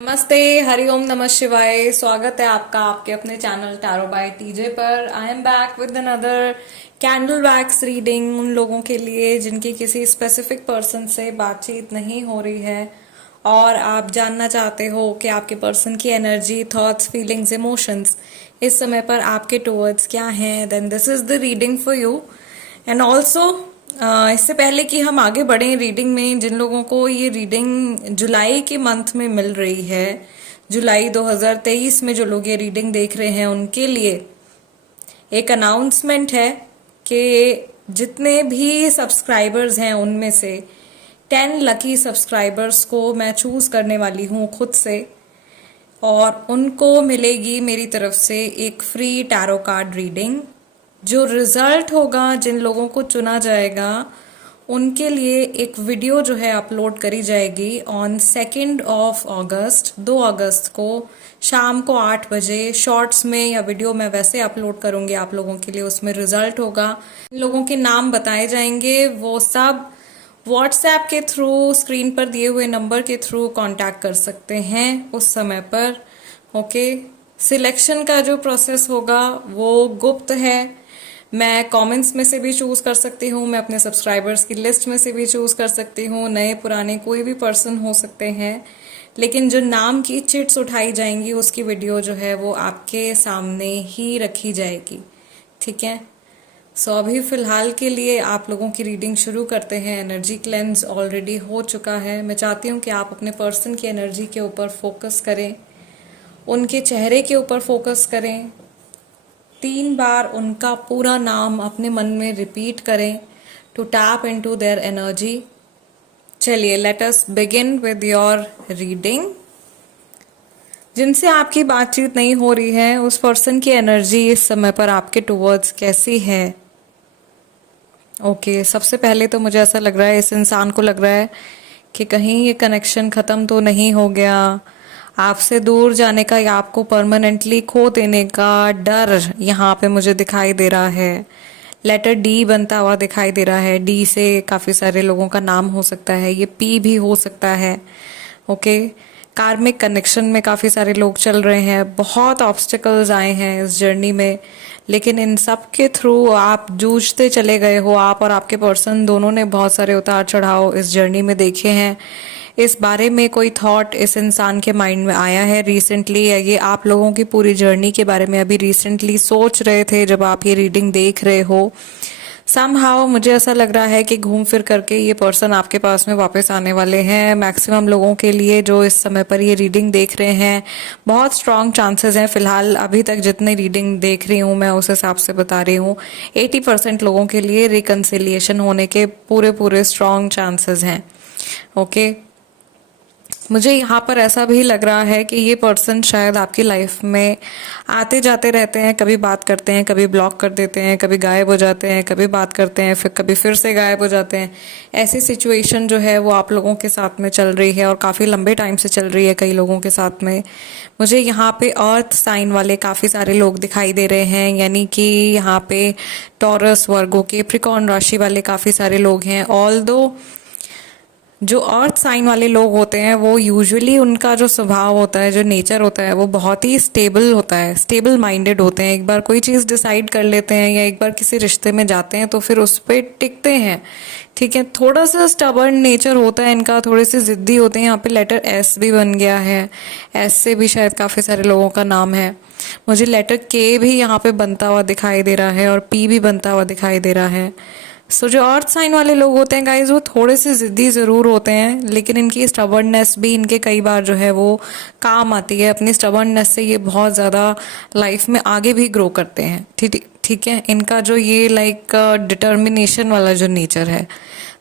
नमस्ते, हरिओम नमः शिवाय। स्वागत है आपका आपके अपने चैनल टैरो बाय टीजे पर। I am back with another candle wax reading उन लोगों के लिए जिनकी किसी स्पेसिफिक पर्सन से बातचीत नहीं हो रही है और आप जानना चाहते हो कि आपके पर्सन की एनर्जी, थॉट्स, फीलिंग्स, इमोशंस इस समय पर आपके टुवर्ड्स क्या हैं। Then this is the reading for you. And also इससे पहले कि हम आगे बढ़े रीडिंग में, जिन लोगों को ये रीडिंग जुलाई के मंथ में मिल रही है, जुलाई 2023 में जो लोग ये रीडिंग देख रहे हैं उनके लिए एक अनाउंसमेंट है कि जितने भी सब्सक्राइबर्स हैं उनमें से 10 लकी सब्सक्राइबर्स को मैं चूज करने वाली हूँ खुद से, और उनको मिलेगी मेरी तरफ से एक फ्री टैरो कार्ड रीडिंग। जो रिजल्ट होगा, जिन लोगों को चुना जाएगा उनके लिए एक वीडियो जो है अपलोड करी जाएगी ऑन 2 अगस्त, 2 अगस्त को शाम को 8 बजे। शॉर्ट्स में या वीडियो मैं वैसे अपलोड करूंगी आप लोगों के लिए, उसमें रिजल्ट होगा। इन लोगों के नाम बताए जाएंगे, वो सब व्हाट्सएप के थ्रू, स्क्रीन पर दिए हुए नंबर के थ्रू कांटेक्ट कर सकते हैं उस समय पर। ओके, सिलेक्शन का जो प्रोसेस होगा वो गुप्त है। मैं कमेंट्स में से भी चूज कर सकती हूँ, मैं अपने सब्सक्राइबर्स की लिस्ट में से भी चूज कर सकती हूँ, नए पुराने कोई भी पर्सन हो सकते हैं। लेकिन जो नाम की चिट्स उठाई जाएंगी उसकी वीडियो जो है वो आपके सामने ही रखी जाएगी। ठीक है, सो अभी फिलहाल के लिए आप लोगों की रीडिंग शुरू करते हैं। एनर्जी क्लेंस ऑलरेडी हो चुका है। मैं चाहती हूँ कि आप अपने पर्सन की एनर्जी के ऊपर फोकस करें, उनके चेहरे के ऊपर फोकस करें, 3 बार उनका पूरा नाम अपने मन में रिपीट करें to tap into their energy. चलिए, let us begin with your reading. जिनसे आपकी बातचीत नहीं हो रही है उस पर्सन की एनर्जी इस समय पर आपके टुवर्ड्स कैसी है? ओके, सबसे पहले तो मुझे ऐसा लग रहा है, इस इंसान को लग रहा है कि कहीं ये कनेक्शन खत्म तो नहीं हो गया, आपसे दूर जाने का या आपको परमानेंटली खो देने का डर यहाँ पे मुझे दिखाई दे रहा है। लेटर डी बनता हुआ दिखाई दे रहा है। डी से काफी सारे लोगों का नाम हो सकता है, ये पी भी हो सकता है। ओके, कार्मिक कनेक्शन में काफी सारे लोग चल रहे हैं, बहुत ऑब्स्टिकल्स आए हैं इस जर्नी में, लेकिन इन सब के थ्रू आप जूझते चले गए हो। आप और आपके पर्सन दोनों ने बहुत सारे उतार चढ़ाव इस जर्नी में देखे हैं। इस बारे में कोई थॉट इस इंसान के माइंड में आया है रिसेंटली, या ये आप लोगों की पूरी जर्नी के बारे में अभी रिसेंटली सोच रहे थे जब आप ये रीडिंग देख रहे हो? समहाउ मुझे ऐसा लग रहा है कि घूम फिर करके ये पर्सन आपके पास में वापस आने वाले हैं। मैक्सिमम लोगों के लिए जो इस समय पर ये रीडिंग देख रहे हैं, बहुत स्ट्रांग चांसेस हैं। फिलहाल अभी तक जितनी रीडिंग देख रही हूँ मैं उस हिसाब से बता रही हूँ, 80% लोगों के लिए रिकन्सिलिएशन होने के पूरे पूरे स्ट्रांग चांसेस हैं। ओके, मुझे यहाँ पर ऐसा भी लग रहा है कि ये पर्सन शायद आपकी लाइफ में आते जाते रहते हैं, कभी बात करते हैं, कभी ब्लॉक कर देते हैं, कभी गायब हो जाते हैं, कभी बात करते हैं, फिर कभी फिर से गायब हो जाते हैं। ऐसी सिचुएशन जो है वो आप लोगों के साथ में चल रही है और काफ़ी लंबे टाइम से चल रही है कई लोगों के साथ में। मुझे यहाँ पे अर्थ साइन वाले काफ़ी सारे लोग दिखाई दे रहे हैं, यानी कि यहाँ पे टॉरस, वर्गो, कैप्रिकॉर्न राशि वाले काफ़ी सारे लोग हैं। ऑल्दो जो अर्थ साइन वाले लोग होते हैं वो यूजुअली उनका जो स्वभाव होता है, जो नेचर होता है, वो बहुत ही स्टेबल होता है, स्टेबल माइंडेड होते हैं। एक बार कोई चीज़ डिसाइड कर लेते हैं या एक बार किसी रिश्ते में जाते हैं तो फिर उस पर टिकते हैं। ठीक है, थोड़ा सा स्टबर्न नेचर होता है इनका, थोड़े से जिद्दी होते हैं। यहाँ पे लेटर एस भी बन गया है, एस से भी शायद काफ़ी सारे लोगों का नाम है। मुझे लेटर के भी यहाँ पे बनता हुआ दिखाई दे रहा है और पी भी बनता हुआ दिखाई दे रहा है। सो जो अर्थ साइन वाले लोग होते हैं गाइज, वो थोड़े से जिद्दी ज़रूर होते हैं, लेकिन इनकी स्टबर्ननेस भी इनके कई बार जो है वो काम आती है। अपनी स्टबर्ननेस से ये बहुत ज़्यादा लाइफ में आगे भी ग्रो करते हैं। ठीक है, इनका जो ये लाइक डिटर्मिनेशन वाला जो नेचर है,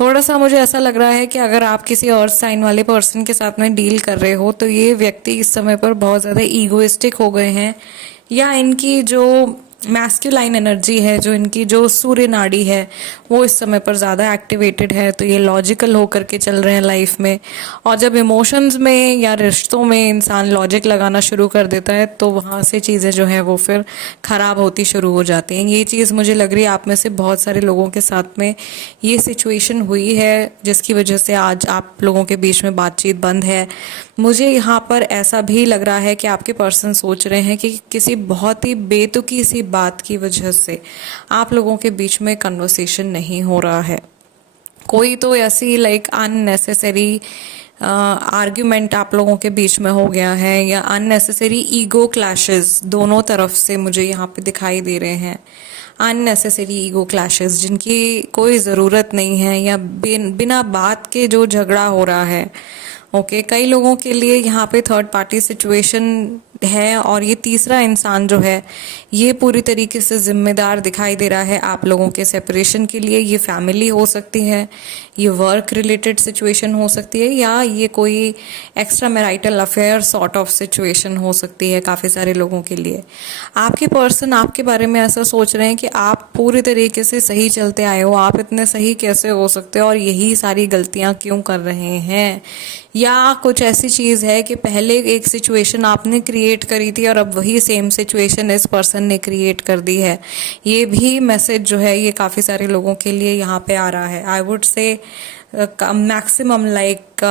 थोड़ा सा मुझे ऐसा लग रहा है कि अगर आप किसी अर्थ साइन वाले पर्सन के साथ में डील कर रहे हो तो ये व्यक्ति इस समय पर बहुत ज़्यादा ईगोइस्टिक हो गए हैं, या इनकी जो मैस्कुलाइन एनर्जी है, जो इनकी जो सूर्य नाड़ी है वो इस समय पर ज़्यादा एक्टिवेटेड है, तो ये लॉजिकल होकर के चल रहे हैं लाइफ में। और जब इमोशंस में या रिश्तों में इंसान लॉजिक लगाना शुरू कर देता है तो वहाँ से चीज़ें जो है वो फिर ख़राब होती शुरू हो जाती हैं। ये चीज़ मुझे लग रही है आप में से बहुत सारे लोगों के साथ में ये सिचुएशन हुई है, जिसकी वजह से आज आप लोगों के बीच में बातचीत बंद है। मुझे यहाँ पर ऐसा भी लग रहा है कि आपके पर्सन सोच रहे हैं कि किसी बहुत ही बेतुकी सी बात की वजह से आप लोगों के बीच में कन्वर्सेशन नहीं हो रहा है। कोई तो ऐसी लाइक अननेसेसरी आर्ग्यूमेंट आप लोगों के बीच में हो गया है, या अननेसेसरी ईगो क्लैशेस दोनों तरफ से मुझे यहाँ पे दिखाई दे रहे हैं। अननेसेसरी ईगो क्लैशेस जिनकी कोई ज़रूरत नहीं है, या बिना बात के जो झगड़ा हो रहा है। ओके, कई लोगों के लिए यहाँ पे थर्ड पार्टी सिचुएशन है, और ये तीसरा इंसान जो है ये पूरी तरीके से जिम्मेदार दिखाई दे रहा है आप लोगों के सेपरेशन के लिए। ये फैमिली हो सकती है, ये वर्क रिलेटेड सिचुएशन हो सकती है, या ये कोई extra marital affair sort of situation हो सकती है काफ़ी सारे लोगों के लिए। आपके पर्सन आपके बारे में ऐसा सोच रहे हैं कि आप पूरी तरीके से सही चलते आए हो, आप इतने सही कैसे हो सकते हो और यही सारी गलतियां क्यों कर रहे हैं। या कुछ ऐसी चीज़ है कि पहले एक सिचुएशन आपने क्रिएट करी थी और अब वही सेम सिचुएशन इस पर्सन ने क्रिएट कर दी है। ये भी मैसेज जो है ये काफ़ी सारे लोगों के लिए यहाँ पे आ रहा है। I would say maximum like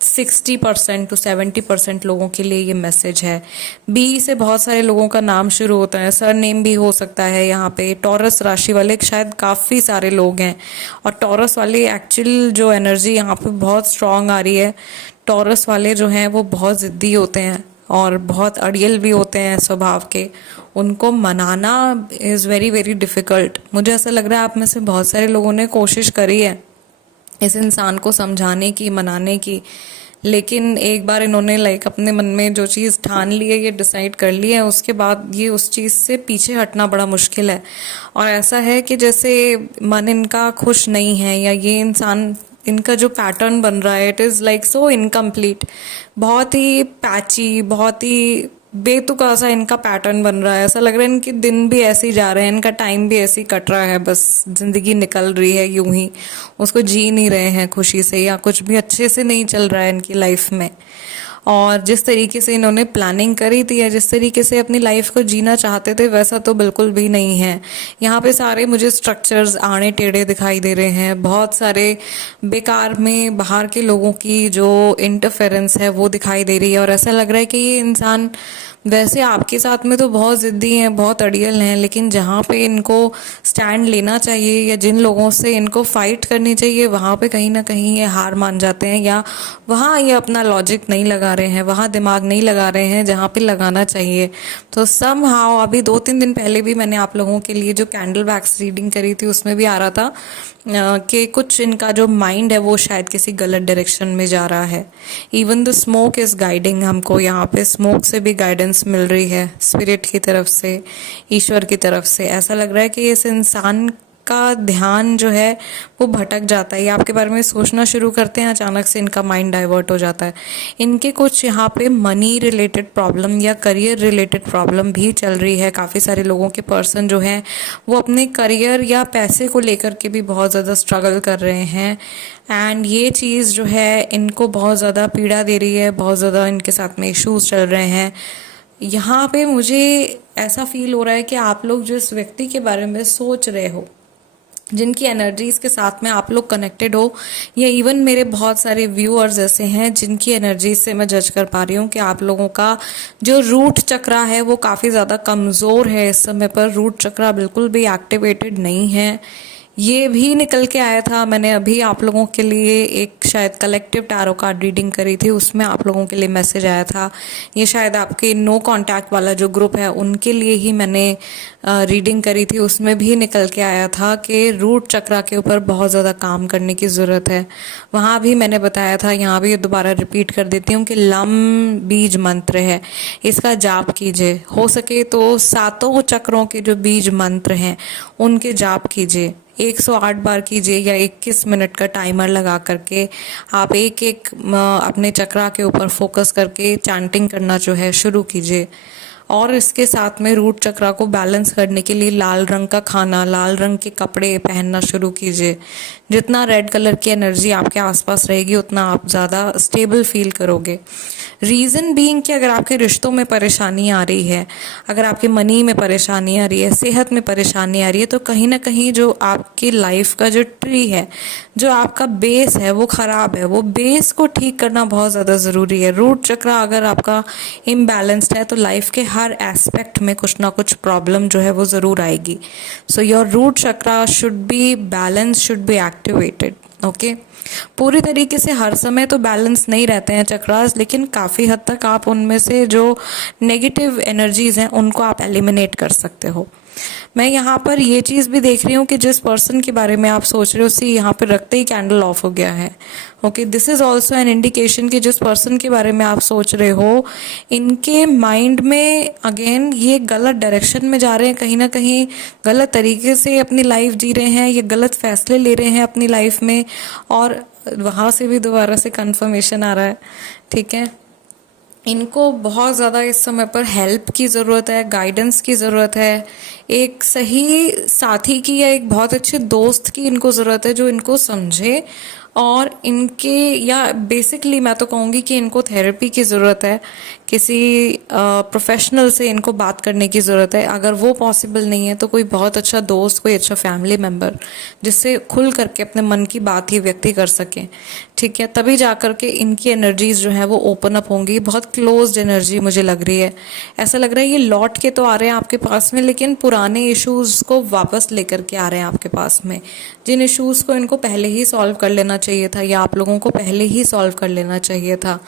60% to 70% लोगों के लिए ये मैसेज है। बी से बहुत सारे लोगों का नाम शुरू होता है, सर नेम भी हो सकता है। यहाँ पे टॉरस राशि वाले शायद काफ़ी सारे लोग हैं, और टॉरस वाले एक्चुअल जो एनर्जी यहाँ पे बहुत स्ट्रांग आ रही है। टॉरस वाले जो हैं वो बहुत ज़िद्दी होते हैं और बहुत अड़ियल भी होते हैं स्वभाव के। उनको मनाना इज़ वेरी वेरी डिफ़िकल्ट। मुझे ऐसा लग रहा है आप में से बहुत सारे लोगों ने कोशिश करी है इस इंसान को समझाने की, मनाने की, लेकिन एक बार इन्होंने लाइक अपने मन में जो चीज़ ठान ली है, ये डिसाइड कर ली है, उसके बाद ये उस चीज़ से पीछे हटना बड़ा मुश्किल है। और ऐसा है कि जैसे मन इनका खुश नहीं है, या ये इंसान इनका जो पैटर्न बन रहा है it is like so incomplete, बहुत ही पैची, बहुत ही बेतुका सा इनका पैटर्न बन रहा है। ऐसा लग रहा है इनके दिन भी ऐसे ही जा रहे हैं, इनका टाइम भी ऐसे ही कट रहा है, बस जिंदगी निकल रही है यूं ही, उसको जी नहीं रहे हैं खुशी से, या कुछ भी अच्छे से नहीं चल रहा है इनकी लाइफ में। और जिस तरीके से इन्होंने प्लानिंग करी थी या जिस तरीके से अपनी लाइफ को जीना चाहते थे वैसा तो बिल्कुल भी नहीं है। यहाँ पे सारे मुझे स्ट्रक्चर्स आड़े टेढ़े दिखाई दे रहे हैं। बहुत सारे बेकार में बाहर के लोगों की जो इंटरफेरेंस है वो दिखाई दे रही है, और ऐसा लग रहा है कि ये इंसान वैसे आपके साथ में तो बहुत ज़िद्दी हैं, बहुत अड़ियल हैं, लेकिन जहाँ पे इनको स्टैंड लेना चाहिए या जिन लोगों से इनको फाइट करनी चाहिए वहाँ पे कहीं ना कहीं ये हार मान जाते हैं, या वहाँ ये अपना लॉजिक नहीं लगा रहे हैं, वहाँ दिमाग नहीं लगा रहे हैं जहाँ पे लगाना चाहिए। तो समहाउ अभी 2-3 दिन पहले भी मैंने आप लोगों के लिए जो कैंडल वैक्स रीडिंग करी थी उसमें भी आ रहा था कि कुछ इनका जो माइंड है वो शायद किसी गलत डायरेक्शन में जा रहा है। Even the smoke is guiding, हमको यहाँ पे स्मोक से भी गाइडेंस मिल रही है, स्पिरिट की तरफ से, ईश्वर की तरफ से। ऐसा लग रहा है कि इस इंसान का ध्यान जो है वो भटक जाता है, ये आपके बारे में सोचना शुरू करते हैं, अचानक से इनका माइंड डाइवर्ट हो जाता है। इनके कुछ यहाँ पे मनी रिलेटेड प्रॉब्लम या करियर रिलेटेड प्रॉब्लम भी चल रही है। काफ़ी सारे लोगों के पर्सन जो हैं वो अपने करियर या पैसे को लेकर के भी बहुत ज़्यादा स्ट्रगल कर रहे हैं, एंड ये चीज़ जो है इनको बहुत ज़्यादा पीड़ा दे रही है, बहुत ज़्यादा इनके साथ में इश्यूज चल रहे हैं। यहाँ पे मुझे ऐसा फील हो रहा है कि आप लोग जो इस व्यक्ति के बारे में सोच रहे हो, जिनकी एनर्जीज के साथ में आप लोग कनेक्टेड हो, या इवन मेरे बहुत सारे व्यूअर्स ऐसे हैं जिनकी एनर्जीज से मैं जज कर पा रही हूँ कि आप लोगों का जो रूट चक्रा है वो काफ़ी ज़्यादा कमज़ोर है इस समय पर। रूट चक्रा बिल्कुल भी एक्टिवेटेड नहीं है। ये भी निकल के आया था, मैंने अभी आप लोगों के लिए एक शायद कलेक्टिव टैरो कार्ड रीडिंग करी थी, उसमें आप लोगों के लिए मैसेज आया था। ये शायद आपके नो कांटेक्ट वाला जो ग्रुप है उनके लिए ही मैंने रीडिंग करी थी, उसमें भी निकल के आया था कि रूट चक्रा के ऊपर बहुत ज़्यादा काम करने की ज़रूरत है। वहाँ भी मैंने बताया था, यहाँ भी दोबारा रिपीट कर देती हूँ कि लम बीज मंत्र है, इसका जाप कीजिए। हो सके तो 7 चक्रों के जो बीज मंत्र हैं उनके जाप कीजिए, 108 बार कीजिए, या 21 मिनट का टाइमर लगा करके आप एक एक अपने चक्रा के ऊपर फोकस करके चैंटिंग करना जो है शुरू कीजिए। और इसके साथ में रूट चक्रा को बैलेंस करने के लिए लाल रंग का खाना, लाल रंग के कपड़े पहनना शुरू कीजिए। जितना रेड कलर की एनर्जी आपके आसपास रहेगी उतना आप ज़्यादा स्टेबल फील करोगे। रीज़न बीइंग कि अगर आपके रिश्तों में परेशानी आ रही है, अगर आपके मनी में परेशानी आ रही है, सेहत में परेशानी आ रही है, तो कहीं ना कहीं जो आपकी लाइफ का जो ट्री है, जो आपका बेस है वो ख़राब है। वो बेस को ठीक करना बहुत ज़्यादा ज़रूरी है। रूट चक्रा अगर आपका इम्बैलेंस्ड है तो लाइफ के हर एस्पेक्ट में कुछ ना कुछ प्रॉब्लम जो है वो ज़रूर आएगी। So your root chakra should be balance, should be activated. Okay, पूरी तरीके से हर समय तो बैलेंस नहीं रहते हैं चक्रास, लेकिन काफ़ी हद तक आप उनमें से जो नेगेटिव एनर्जीज हैं उनको आप एलिमिनेट कर सकते हो। मैं यहाँ पर ये चीज़ भी देख रही हूँ कि जिस पर्सन के बारे में आप सोच रहे हो, सी यहाँ पर रखते ही कैंडल ऑफ हो गया है। Okay, this is also an indication कि जिस पर्सन के बारे में आप सोच रहे हो, इनके माइंड में अगेन ये गलत डायरेक्शन में जा रहे हैं, कहीं ना कहीं गलत तरीके से अपनी लाइफ जी रहे हैं, ये गलत फैसले ले रहे हैं अपनी लाइफ में। और वहाँ से भी दोबारा से कंफर्मेशन आ रहा है, ठीक है। इनको बहुत ज़्यादा इस समय पर हेल्प की ज़रूरत है, गाइडेंस की ज़रूरत है, एक सही साथी की या एक बहुत अच्छे दोस्त की इनको ज़रूरत है जो इनको समझे। और इनके, या बेसिकली मैं तो कहूँगी कि इनको थेरेपी की ज़रूरत है, किसी प्रोफेशनल से इनको बात करने की ज़रूरत है। अगर वो पॉसिबल नहीं है तो कोई बहुत अच्छा दोस्त, कोई अच्छा फैमिली मेम्बर जिससे खुल करके अपने मन की बात ही व्यक्त कर सकें, ठीक है। तभी जा कर के इनकी एनर्जीज जो है वो ओपन अप होंगी। बहुत क्लोज्ड एनर्जी मुझे लग रही है, ऐसा लग रहा है ये लौट के तो आ रहे हैं आपके पास में, लेकिन पुराने इश्यूज़ को वापस लेकर के आ रहे हैं आपके पास में। जिन इश्यूज़ को इनको पहले ही सॉल्व कर लेना चाहिए था, या आप लोगों को पहले ही सॉल्व कर लेना चाहिए था।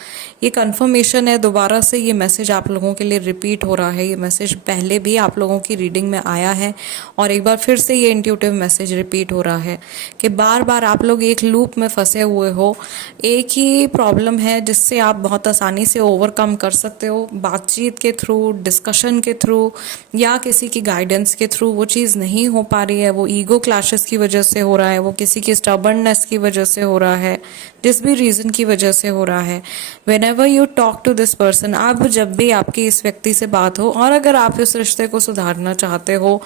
ये कंफर्मेशन है, दोबारा से ये मैसेज आप लोगों के लिए रिपीट हो रहा है। ये मैसेज पहले भी आप लोगों की रीडिंग में आया है और एक बार फिर से ये इंट्यूटिव मैसेज रिपीट हो रहा है कि बार बार आप लोग एक लूप में फंसे हुए हो। एक ही प्रॉब्लम है जिससे आप बहुत आसानी से ओवरकम कर सकते हो, बातचीत के थ्रू, डिस्कशन के थ्रू, या किसी की गाइडेंस के थ्रू। वो चीज़ नहीं हो पा रही है, वो ईगो क्लैशेस की वजह से हो रहा है, वो किसी की स्टबर्ननेस की वजह से हो रहा है, जिस भी रीज़न की वजह से हो रहा है। Whenever you talk to this person, अब जब भी आपकी इस व्यक्ति से बात हो, और अगर आप इस रिश्ते को सुधारना चाहते हो,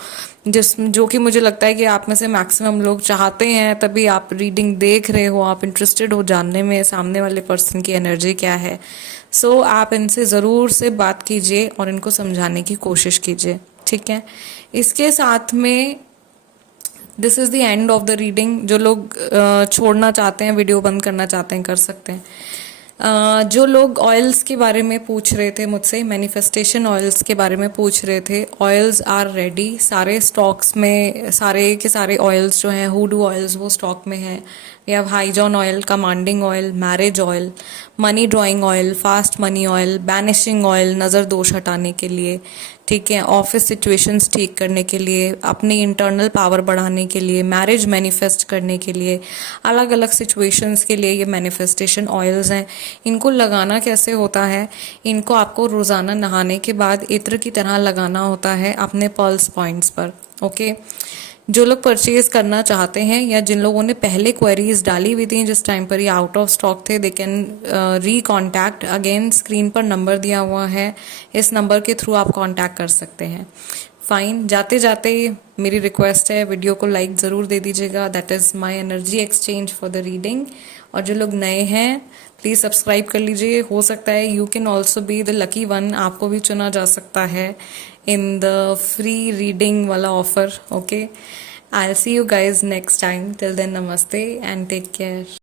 जो कि मुझे लगता है कि आप में से मैक्सिमम लोग चाहते हैं, तभी आप रीडिंग देख रहे हो, आप इंटरेस्टेड हो जानने में सामने वाले पर्सन की एनर्जी क्या है। सो आप इनसे ज़रूर से बात कीजिए और इनको समझाने की कोशिश कीजिए, ठीक है। इसके साथ में this is the end of the reading. जो लोग छोड़ना चाहते हैं, वीडियो बंद करना चाहते हैं, कर सकते हैं। जो लोग ऑयल्स के बारे में पूछ रहे थे मुझसे, मैनिफेस्टेशन ऑयल्स के बारे में पूछ रहे थे, ऑयल्स आर रेडी। सारे स्टॉक्स में, सारे के सारे ऑयल्स जो हैं, हुडू ऑयल्स, वो स्टॉक में हैं। वी हैव हाइजॉन oil, commanding oil, marriage oil, money drawing oil, fast money oil, banishing oil, नज़र दोष हटाने के लिए, ठीक है, ऑफिस सिचुएशंस ठीक करने के लिए, अपनी इंटरनल पावर बढ़ाने के लिए, मैरिज मैनिफेस्ट करने के लिए, अलग अलग सिचुएशंस के लिए ये मैनिफेस्टेशन ऑयल्स हैं। इनको लगाना कैसे होता है? इनको आपको रोज़ाना नहाने के बाद इत्र की तरह लगाना होता है अपने पल्स पॉइंट्स पर, ओके। जो लोग परचेज करना चाहते हैं, या जिन लोगों ने पहले क्वेरीज डाली हुई थी जिस टाइम पर ये आउट ऑफ स्टॉक थे, दे कैन री कॉन्टैक्ट अगेन। स्क्रीन पर नंबर दिया हुआ है, इस नंबर के थ्रू आप कॉन्टैक्ट कर सकते हैं। फाइन, जाते जाते मेरी रिक्वेस्ट है, वीडियो को लाइक ज़रूर दे दीजिएगा। That is my energy exchange for the reading. और जो लोग नए हैं प्लीज़ सब्सक्राइब कर लीजिए। हो सकता है you can also be the lucky one, आपको भी चुना जा सकता है इन द फ्री रीडिंग वाला offer, okay. I'll see you guys next time. Till then, namaste and take care.